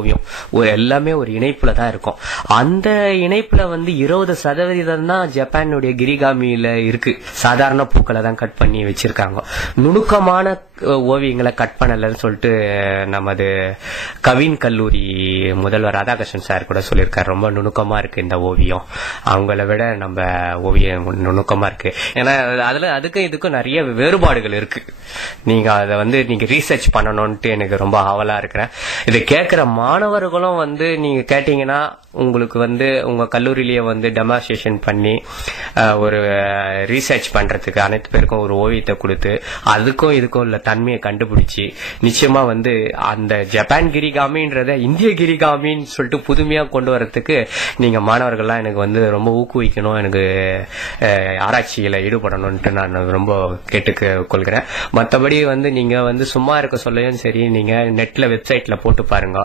ஓவியம் எல்லாமே ஒரு இணைப்புல தான் இருக்கும். அந்த இணைப்புல 20% தான் ஜப்பானுடைய கிரிகாமியில இருக்கு. சாதாரண பூக்களை தான் கட் பண்ணி வச்சிருக்காங்க. நுணுக்கமான ஓவியங்களை கட் பண்ணலன்னு சொல்லிட்டு நமது கவின் கல்லூரி முதல்வர் ராதாகிருஷ்ணன் சார் கூட சொல்லியிருக்காரு. ரொம்ப நுணுக்கமா இருக்கு இந்த ஓவியம், அவங்கள விட நம்ம ஓவியம் நுணுக்கமா இருக்கு. ஏன்னா அதுக்கும் இதுக்கும் நிறைய வேறுபாடுகள் இருக்கு. நீங்க அதை நீங்க ரீசர்ச் பண்ணணும்ட்டு எனக்கு ரொம்ப ஆவலா இருக்கிறேன். இதை கேட்கிற மாணவர்களும் நீங்க கேட்டீங்கன்னா உங்களுக்கு உங்க கல்லூரியிலேயே டெமான்ஸ்ட்ரேஷன் பண்ணி ஒரு ரீசர்ச் பண்றதுக்கு அனைத்து பேருக்கும் ஒரு ஓவியத்தை கொடுத்து அதுக்கும் இதுக்கும் உள்ள தன்மையை கண்டுபிடிச்சு நிச்சயமா அந்த ஜப்பான் கிரிகாமின்றத இந்திய கிரிகாமின்னு சொல்லிட்டு புதுமையா கொண்டு வரதுக்கு நீங்க மாணவர்கள்லாம் எனக்கு ரொம்ப ஊக்குவிக்கணும், எனக்கு ஆராய்ச்சியில ஈடுபடணும்ட்டு நான் ரொம்ப கேட்டுக்கொள்கிறேன். மற்றபடி நீங்க சும்மா இருக்க சொல்லையும் சரி, நீங்க நெட்ல வெப்சைட்ல போட்டு பாருங்க,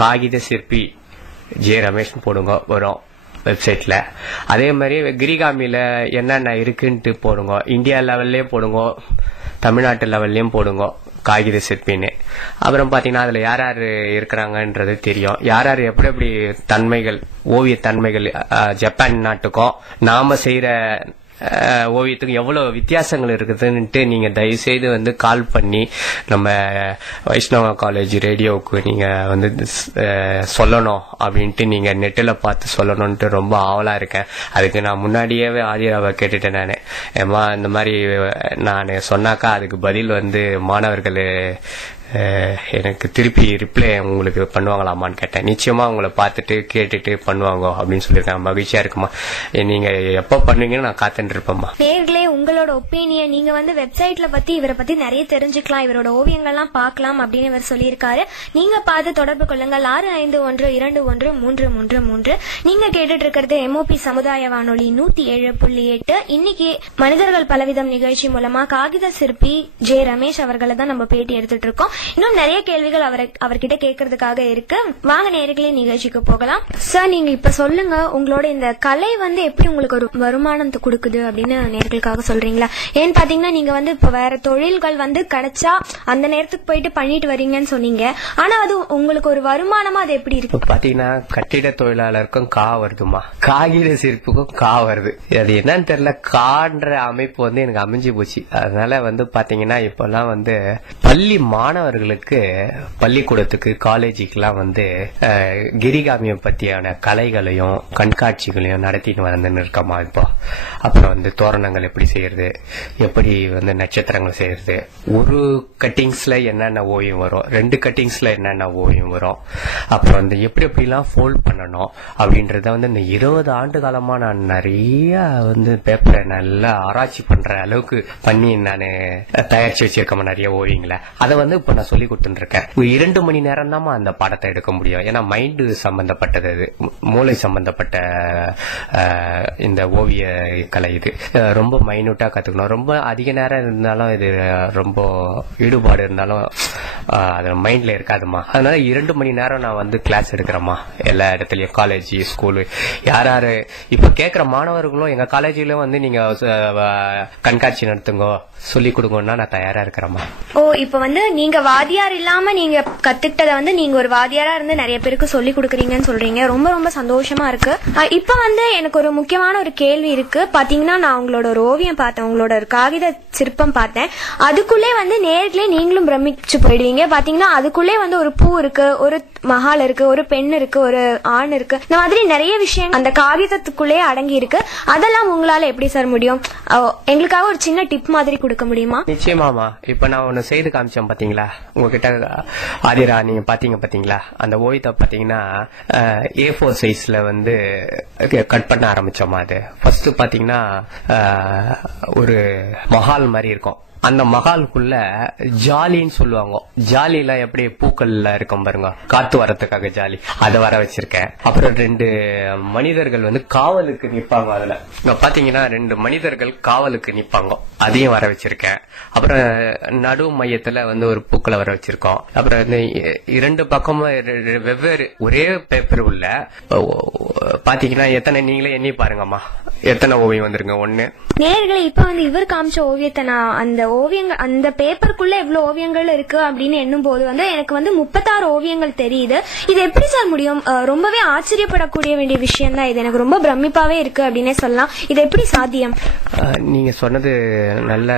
காகித சிற்பி ஜே ரமேஷ் போடுங்க, வரும் வெப்சைட்ல. அதே மாதிரி கிரிகாமில என்னென்ன இருக்குன்ட்டு போடுங்க, இந்தியா லெவல்லே போடுங்க, தமிழ்நாட்டு லெவல்லையும் போடுங்க காகித சிற்பின்னு. அப்புறம் பாத்தீங்கன்னா அதுல யார் யார் இருக்கிறாங்கன்றது தெரியும். யார் யார் எப்படி எப்படி தன்மைகள், ஓவிய தன்மைகள் ஜப்பான் நாட்டுக்கும் நாம செய்யற ஓவியத்துக்கு எவ்வளவு வித்தியாசங்கள் இருக்குதுன்னுட்டு நீங்க தயவு செய்து கால் பண்ணி நம்ம வைஷ்ணவா காலேஜ் ரேடியோவுக்கு நீங்க சொல்லணும் அப்படின்ட்டு நீங்க நெட்டில் பார்த்து சொல்லணும்ட்டு ரொம்ப ஆவலா இருக்கேன். அதுக்கு நான் முன்னாடியே ஆதிராவை கேட்டுட்டேன். நானு ஏமா இந்த மாதிரி நான் சொன்னாக்கா அதுக்கு பதில் மாணவர்கள் எனக்கு திருப்பி ரிப்ளை உங்களுக்கு பண்ணுவாங்களாமான்னு கேட்டேன். நிச்சயமா உங்களை பார்த்துட்டு கேட்டுட்டு பண்ணுவாங்க அப்படின்னு சொல்லியிருக்காங்க. மகிழ்ச்சியா இருக்குமா, நீங்க எப்ப பண்ணுவீங்கன்னு நான் காத்துட்டு இருப்பேம்மா. நேர்களே, உங்களோட ஒப்பீனியன், நீங்க வெப்சைட்ல பத்தி இவரை பத்தி நிறைய தெரிஞ்சுக்கலாம், இவரோட ஓவியங்கள்லாம் பார்க்கலாம் அப்படின்னு இவர் சொல்லியிருக்காரு. நீங்க பார்த்து தொடர்பு கொள்ளுங்கள் 65121333. நீங்க கேட்டுட்டு இருக்கிறது MOP சமுதாய வானொலி 107.8. இன்னைக்கு மனிதர்கள் பலவிதம் நிகழ்ச்சி மூலமா காகித சிற்பி ஜே ரமேஷ் அவர்களை தான் நம்ம பேட்டி எடுத்துட்டு இருக்கோம். இன்னும் நிறைய கேள்விகள் அவர்கிட்ட கேட்கறதுக்காக இருக்கு. வாங்க நேர்களே நிகழ்ச்சிக்கு போகலாம். சார், நீங்க இப்ப சொல்லுங்க, உங்களோட இந்த கலை எப்படி உங்களுக்கு ஒரு வருமானத்தை கொடுக்குது அப்படின்னு நேர்களுக்காக சொல்றீங்களா? ஏன்னு பாத்தீங்கன்னா நீங்க இப்ப வேற தொழில்கள் கிடைச்சா அந்த நேரத்துக்கு போயிட்டு பண்ணிட்டு வரீங்கன்னு சொன்னீங்க. ஆனா அது உங்களுக்கு ஒரு வருமானமா அது எப்படி இருக்கு? பாத்தீங்கன்னா கட்டிட தொழிலாளருக்கும் கா வருதுமா, காகித சிற்புக்கும் கா வருது. அது என்னன்னு தெரியல, கான்ற அமைப்பு எனக்கு அமைஞ்சு போச்சு. அதனால பாத்தீங்கன்னா இப்பெல்லாம் பள்ளி மாணவர்களுக்கு பள்ளிக்கூடத்துக்கு காலேஜுக்கெல்லாம் கிரிகாமிய பத்தியான கலைகளையும் கண்காட்சிகளையும் நடத்திட்டு வந்துன்னு இருக்கமா. இப்போ அப்புறம் தோரணங்கள் எப்படி செய்யறது, எப்படி நட்சத்திரங்கள் செய்யறது, ஒரு கட்டிங்ஸ்ல என்னென்ன ஓவியம் வரும், 2 கட்டிங்ஸ்ல என்னென்ன ஓவியம் வரும், அப்புறம் எப்படி எப்படிலாம் ஃபோல்ட் பண்ணணும் அப்படின்றத இந்த 20 ஆண்டு காலமா நான் நிறைய பேப்பரை நல்லா ஆராய்ச்சி பண்ற அளவுக்கு பண்ணி நான் தயாரிச்சு வச்சிருக்கேன் நிறைய ஓவியங்களை. அதை இப்ப நான் சொல்லி கொடுத்துட்டு இருக்கேன். 2 மணி நேரம் தான் அந்த பாடத்தை எடுக்க முடியும். ஏன்னா மைண்டு சம்பந்தப்பட்டது, அது மூளை சம்பந்தப்பட்ட இந்த ஓவிய கலை. இது ரொம்ப மைனூட்டா கத்துக்கணும். ரொம்ப அதிக நேரம் இருந்தாலும், இது ரொம்ப ஈடுபாடு இருந்தாலும் அது மைண்ட்ல இருக்காதுமா. அதனால 2 மணி நேரம் நான் கிளாஸ் எடுக்கிறேம்மா எல்லா இடத்துலயும், காலேஜ், ஸ்கூலு. யார் யாரு இப்ப கேட்கிற மாணவர்களும் எங்க காலேஜில நீங்க கண்காட்சி நடத்துங்க, சொல்லி கொடுங்கன்னா நான் தயாரா இருக்கிறேம்மா. ஓ, இப்ப நீங்க வாத்தியார் இல்லாம நீங்க கத்துக்கிட்டத நீங்க ஒரு வாத்தியாரா இருந்து நிறைய பேருக்கு சொல்லி கொடுக்குறீங்கன்னு சொல்றீங்க. ரொம்ப ரொம்ப சந்தோஷமா இருக்கு. இப்ப எனக்கு ஒரு முக்கியமான ஒரு கேள்வி இருக்கு. பாத்தீங்கன்னா நான் உங்களோட ஒரு ஓவியம் பார்த்தேன், உங்களோட ஒரு காகித சிற்பம் பார்த்தேன். அதுக்குள்ளே நேர்களே நீங்களும் பிரமிச்சு போயிடுவீங்க. பாத்தீங்கன்னா அதுக்குள்ளே ஒரு பூ இருக்கு, ஒரு மகால் இருக்கு, ஒரு பெண் இருக்கு, ஒரு ஆண் இருக்கு. இந்த மாதிரி நிறைய விஷயம் அந்த காகிதத்துக்குள்ளே அடங்கி இருக்கு. அதெல்லாம் உங்களால எப்படி சார் முடியும்? எங்களுக்காக ஒரு சின்ன டிப் மாதிரி கொடுக்க முடியுமா? நிச்சயமாமா. இப்ப நான் ஒன்னு செய்து காமிச்சேன் பாத்தீங்களா உங்ககிட்ட ஆதிரா, நீங்க பாத்தீங்களா அந்த ஓவியத்தை பாத்தீங்கன்னா A4 சைஸ்ல கட் பண்ண ஆரம்பிச்சோமா. அது ஃபர்ஸ்ட் பாத்தீங்கன்னா ஒரு மஹால் மாதிரி இருக்கும். அந்த மகாலுக்குள்ள ஜாலின்னு சொல்லுவாங்க. ஜாலி எல்லாம் எப்படி பூக்கள்ல இருக்கும் பாருங்க, காத்து வரத்துக்காக ஜாலி, அதை வர வச்சிருக்கேன். அப்புறம் 2 மனிதர்கள் காவலுக்கு நிப்பாங்க. அதுல பாத்தீங்கன்னா 2 மனிதர்கள் காவலுக்கு நிப்பாங்க, அதையும் வர வச்சிருக்கேன். அப்புறம் நடு மையத்துல ஒரு பூக்களை வர வச்சிருக்கோம். அப்புறம் 2 பக்கமும் வெவ்வேறு ஒரே பேப்பர் உள்ள பாத்தீங்கன்னா எத்தனை, நீங்களே எண்ணி பாருங்கம்மா எத்தனை ஓவியம் வந்திருங்க. 1 நேர்களை இப்ப இவர் காமிச்ச ஓவியத்தை நான் அந்த ஓவியங்கள் அந்த பேப்பருக்குள்ள எவ்வளவு ஓவியங்கள் இருக்கு அப்படின்னு எண்ணும் போது வந்து எனக்கு வந்து 36 ஓவியங்கள் தெரியுது. இது எப்படி சார் முடியும்? ரொம்பவே ஆச்சரியப்படக்கூடிய வேண்டிய விஷயம் தான் இது. எனக்கு ரொம்ப பிரமிப்பாவே இருக்கு அப்படின்னே சொல்லலாம். இது எப்படி சாத்தியம்? நீங்க சொன்னது நல்ல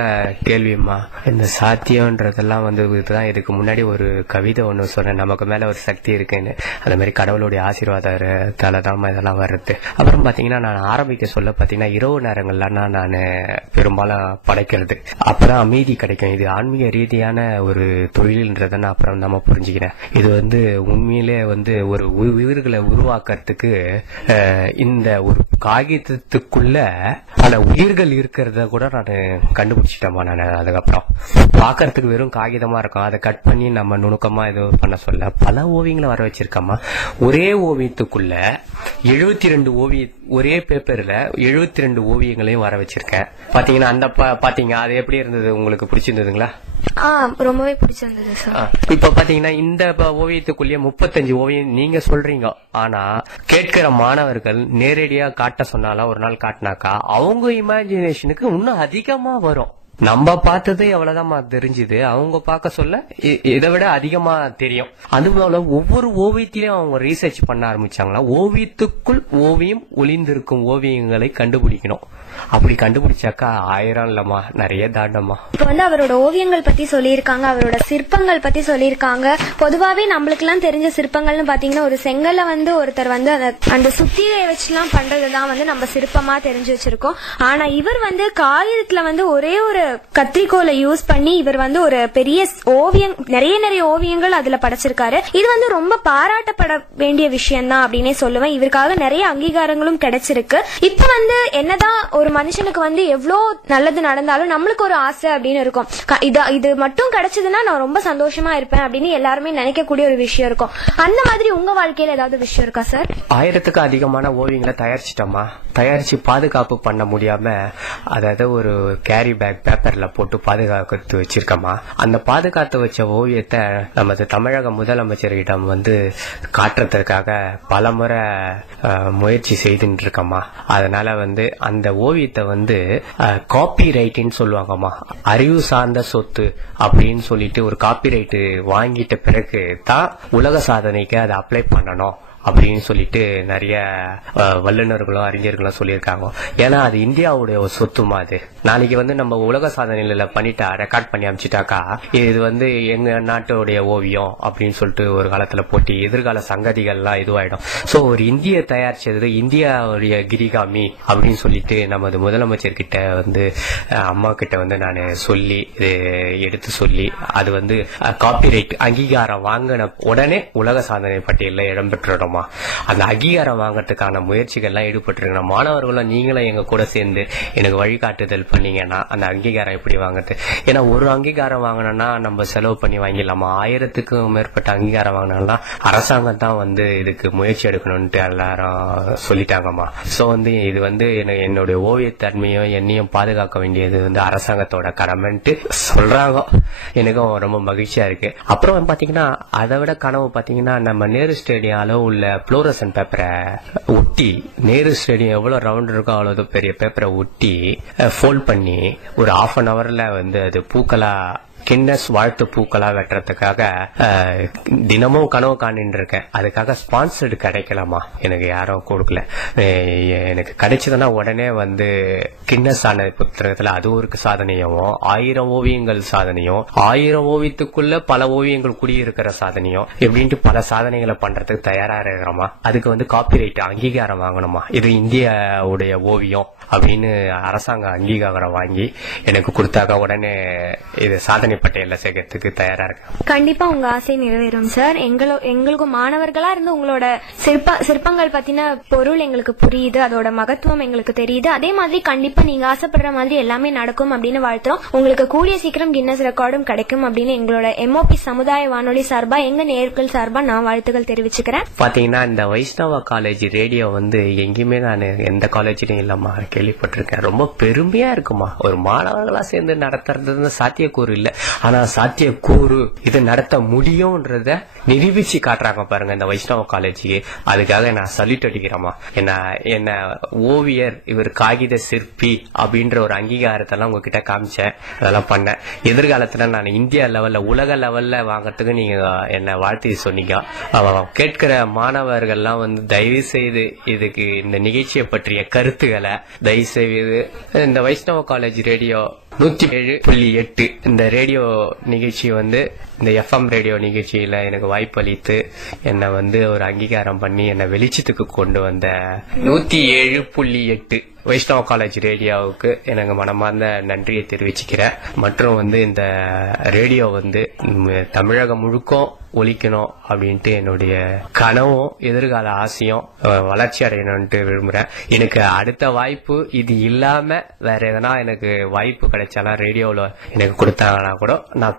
கேள்வியம்மா. இந்த சாத்தியம்ன்றதெல்லாம் வந்து இதுதான். இதுக்கு முன்னாடி ஒரு கவிதை ஒண்ணு சொன்னேன், நமக்கு மேல ஒரு சக்தி இருக்குன்னு. அந்த மாதிரி கடவுளுடைய ஆசீர்வாதத்தால தான் இதெல்லாம் வர்றது. அப்புறம் பாத்தீங்கன்னா நான் ஆரம்பிக்க சொல்ல பாத்தீங்கன்னா இரவு நேரங்கள்லாம் நான் பெரும்பாலும் படைக்கிறது, அப்பதான் அமைதி கிடைக்கும். இது ஆன்மீக ரீதியான ஒரு தொழில்ன்றத நான் அப்புறம் நம்ம புரிஞ்சுக்கிறேன். இது வந்து உண்மையிலே வந்து ஒரு உயிர்களை உருவாக்குறதுக்கு இந்த ஒரு காகிதத்துக்குள்ள பல உயிர்கள் இருக்கிறத கூட நான் கண்டுபிடிச்சிட்டேமா. நான் அதுக்கப்புறம் பாக்கிறதுக்கு வெறும் காகிதமா இருக்கும், அதை கட் பண்ணி நம்ம நுணுக்கமா இது பண்ண சொல்ல பல ஓவியங்களை வர வச்சிருக்கோமா. ஒரே ஓவியத்துக்குள்ள 72 ஓவியம், ஒரே பேப்பர்ல 72 ஓவியங்களையும் வர வச்சிருக்கேன். பாத்தீங்கன்னா அந்த பாத்தீங்க அது எப்படி இருந்தது, உங்களுக்கு பிடிச்சிருந்ததுங்களா? ரொம்பவே பிடிச்சிருந்தது சார். இப்ப பாத்தீங்கன்னா இந்த ஓவியத்துக்குள்ளேயே 35 ஓவியம் நீங்க சொல்றீங்க. ஆனா கேட்கிற மாணவர்கள் நேரடியா காட்ட சொன்னாலும் ஒரு நாள் காட்டினாக்கா அவங்க இமேஜினேஷனுக்கு இன்னும் அதிகமா வரும். நம்ம பார்த்தது எவ்வளவுதான் தெரிஞ்சுது, அவங்க பார்க்க சொல்ல இதை விட அதிகமா தெரியும். அதுபோல ஒவ்வொரு ஓவியத்திலையும் அவங்க ரீசர்ச் பண்ண ஆரம்பிச்சாங்களா, ஓவியத்துக்குள் ஓவியம் ஒளிந்திருக்கும் ஓவியங்களை கண்டுபிடிக்கணும். அப்படி கண்டுபிடிச்சாக்கா 1000 இல்லமா நிறைய தாண்டமா. இப்ப வந்து அவரோட ஓவியங்கள் பத்தி சொல்லியிருக்காங்க, அவரோட சிற்பங்கள் பத்தி சொல்லியிருக்காங்க. பொதுவாவே நம்மளுக்கு எல்லாம் தெரிஞ்ச சிற்பங்கள்னு பாத்தீங்கன்னா ஒரு செங்கல்ல வந்து ஒருத்தர் வந்து அந்த சுத்தியை வச்சுலாம் பண்றதுதான் வந்து நம்ம சிற்பமா தெரிஞ்சு வச்சிருக்கோம். ஆனா இவர் வந்து காகிதத்துல வந்து ஒரே ஒரு கத்திரிக்கோலை யூஸ் பண்ணி இவர் வந்து ஒரு பெரிய ஓவியம், நிறைய ஓவியங்கள் அதுல படைச்சிருக்காரு. இது வந்து ரொம்ப பாராட்டப்பட வேண்டிய விஷயம் தான் அப்படின்னே சொல்லுவேன். இவருக்காக நிறைய அங்கீகாரங்களும் கிடைச்சிருக்கு. இப்ப வந்து என்னதான் ஒரு மனுஷனுக்கு வந்து எவ்வளவு நல்லது நடந்தாலும் நம்மளுக்கு ஒரு ஆசை அப்படின்னு இருக்கும், இது மட்டும் கிடைச்சதுன்னா நான் ரொம்ப சந்தோஷமா இருப்பேன் அப்படின்னு எல்லாருமே நினைக்கக்கூடிய ஒரு விஷயம் இருக்கும். அந்த மாதிரி உங்க வாழ்க்கையில ஏதாவது விஷயம் இருக்கா சார்? 1000க்கு அதிகமான ஓவியங்களை தயாரிச்சிட்டோமா. தயாரிச்சு பாதுகாப்பு பண்ண முடியாம அதாவது ஒரு கேரி பேக் பேப்பர்ல போட்டு பாதுகாத்து வச்சிருக்கோமா. அந்த பாதுகாத்து வச்ச ஓவியத்தை நமது தமிழக முதலமைச்சரிடம் வந்து காட்டுறதுக்காக பல முறை முயற்சி செய்துட்டு இருக்கோமா. அதனால வந்து அந்த ஓவியத்தை வந்து காப்பி ரைட்னு சொல்லுவாங்கம்மா, அறிவு சார்ந்த சொத்து அப்படின்னு சொல்லிட்டு ஒரு காப்பி ரைட் வாங்கிட்ட பிறகு தான் உலக சாதனைக்கு அதை அப்ளை பண்ணணும் அப்படின்னு சொல்லிட்டு நிறைய வல்லுநர்களும் அறிஞர்களும் சொல்லியிருக்காங்க. ஏன்னா அது இந்தியாவுடைய ஒரு சொத்துமா. அது நாளைக்கு வந்து நம்ம உலக சாதனையில பண்ணிட்டா ரெக்கார்ட் பண்ணி அமைச்சிட்டாக்கா இது வந்து எங்க நாட்டுடைய ஓவியம் அப்படின்னு சொல்லிட்டு ஒரு காலத்துல போட்டி எதிர்கால சங்கதிகள்லாம் இதுவாயிடும். சோ ஒரு இந்திய தயாரிச்சது இந்தியாவுடைய கிரிகாமி அப்படின்னு சொல்லிட்டு நமது முதலமைச்சர் கிட்ட வந்து அம்மா கிட்ட வந்து நான் சொல்லி எடுத்து சொல்லி அது வந்து காப்பிரைட் அங்கீகாரம் வாங்கின உடனே உலக சாதனை பட்டியலில் இடம்பெற்றுடும். அந்த அங்கீகாரம் வாங்கறதுக்கான முயற்சிகள்லாம் ஈடுபட்டு மாணவர்களும் நீங்களும் எங்க கூட சேர்ந்து எனக்கு வழிகாட்டுதல் பண்ணீங்கன்னா அந்த அங்கீகாரம் எப்படி வாங்குறது. ஏன்னா ஒரு அங்கீகாரம் வாங்கினோம்னா நம்ம செலவு பண்ணி வாங்கிடலாமா, 1000க்கும் மேற்பட்ட அங்கீகாரம் வாங்கினா அரசாங்கம் தான் வந்து இதுக்கு முயற்சி எடுக்கணும்ட்டு எல்லாரும் சொல்லிட்டாங்கம்மா. சோ வந்து இது வந்து என்னுடைய ஓவியத்தன்மையும் என்னையும் பாதுகாக்க வேண்டியது வந்து அரசாங்கத்தோட கடமைன்ட்டு சொல்றாங்க. எனக்கும் ரொம்ப மகிழ்ச்சியா இருக்கு. அப்புறம் பாத்தீங்கன்னா அதை விட கனவு பாத்தீங்கன்னா நம்ம நேரு ஸ்டேடியம் அளவு உள்ள புளோரசன் பேப்பரை ஒட்டி, நேரு ஸ்டேடியம் எவ்வளவு ரவுண்ட் இருக்கோ அவ்வளவு பெரிய பேப்பரை ஒட்டி ஃபோல்ட் பண்ணி ஒரு 1/2 hourல வந்து அது பூக்களா கின்னஸ் வாழ்த்து பூக்களா வெட்டுறதுக்காக தினமும் கனவு காணின்னு இருக்கேன். அதுக்காக ஸ்பான்சர்டு கிடைக்கலாமா, எனக்கு யாரும் கொடுக்கல. எனக்கு கிடைச்சதுன்னா உடனே வந்து கின்னஸ் ஆன புத்தகத்துல அது ஒரு சாதனையும் 1000 ஓவியங்கள் சாதனையும் 1000 ஓவியத்துக்குள்ள பல ஓவியங்கள் குடியிருக்கிற சாதனையும் எப்படின்ட்டு பல சாதனைகளை பண்றதுக்கு தயாரா இருக்கிறோமா. அதுக்கு வந்து காப்பிரைட் அங்கீகாரம் வாங்கணுமா. இது இந்தியாவுடைய ஓவியம் அப்படின்னு அரசாங்க அங்கீகாரம் வாங்கி எனக்கு கொடுத்தாக்க உடனே இது சாதனை பட்டியல சேர்க்கறதுக்கு தயாரா இருக்கு. கண்டிப்பா உங்க ஆசை நிறைவேறும் சார். எங்களுக்கு மாணவர்களா இருந்து உங்களோட சிற்பங்கள் பத்தின பொருள் எங்களுக்கு புரியுது, அதோட மகத்துவம் எங்களுக்கு தெரியுது. அதே மாதிரி கண்டிப்பா நீங்க ஆசைப்படுற மாதிரி எல்லாமே நடக்கும் அப்படின்னு வாழ்த்துறோம். உங்களுக்கு கூடிய சீக்கிரம் கின்னஸ் ரெக்கார்டும் கிடைக்கும் அப்படின்னு எங்களோட MOP சமுதாய வானொலி சார்பா எங்க நேயர்கள் சார்பா நான் வாழ்த்துக்கள் தெரிவிச்சுக்கிறேன். பாத்தீங்கன்னா இந்த வைஷ்ணவா காலேஜ் ரேடியோ வந்து எங்கேயுமே நான் எந்த காலேஜ்லயும் இல்லாம கேள்விப்பட்டிருக்கேன். ரொம்ப பெருமையா இருக்குமா. ஒரு மாணவர்களா சேர்ந்து நடத்துறது சாத்தியக்கூறு இல்ல. ஆனா சாத்தியக்கூறு இது நடத்த முடியும்ன்றத நிரூபிச்சு காட்டுறாங்க பாருங்க இந்த வைஷ்ணவ காலேஜுக்கு. அதுக்காக நான் சல்யூட் அடிக்கிறேமா. என்ன ஓவியர் இவர் காகித சிற்பி அப்படின்ற ஒரு அங்கீகாரத்தெல்லாம் உங்ககிட்ட காமிச்சேன், அதெல்லாம் பண்ணேன். எதிர்காலத்துல நான் இந்தியா லெவல்ல உலக லெவல்ல வாங்கறதுக்கு நீங்க என்ன வாழ்த்து சொன்னீங்க. கேட்கிற மாணவர்கள்லாம் வந்து தயவு செய்து இதுக்கு இந்த நிகழ்ச்சியை பற்றிய கருத்துக்களை தயவு செய்து இந்த வைஷ்ணவ காலேஜ் ரேடியோ 107.8 இந்த ரேடியோ நிகழ்ச்சி வந்து இந்த FM ரேடியோ நிகழ்ச்சியில எனக்கு வாய்ப்பு அளித்து என்னை வந்து ஒரு அங்கீகாரம் பண்ணி என்னை வெளிச்சத்துக்கு கொண்டு வந்த 107.8 வைஷ்ணவ காலேஜ் ரேடியோவுக்கு எனக்கு மனமார்ந்த நன்றியை தெரிவிச்சுக்கிறேன். மற்றும் வந்து இந்த ரேடியோ வந்து தமிழகம் முழுக்கும் ஒலிக்கணும் அப்படின்ட்டு என்னுடைய கனவும் எதிர்கால ஆசையும் வளர்ச்சி அடையணும்ட்டு விரும்புறேன். எனக்கு அடுத்த வாய்ப்பு இது இல்லாம வேற எதனா எனக்கு வாய்ப்பு கிடைச்சாலும் ரேடியோவில் எனக்கு கொடுத்தாங்கன்னா கூட நான்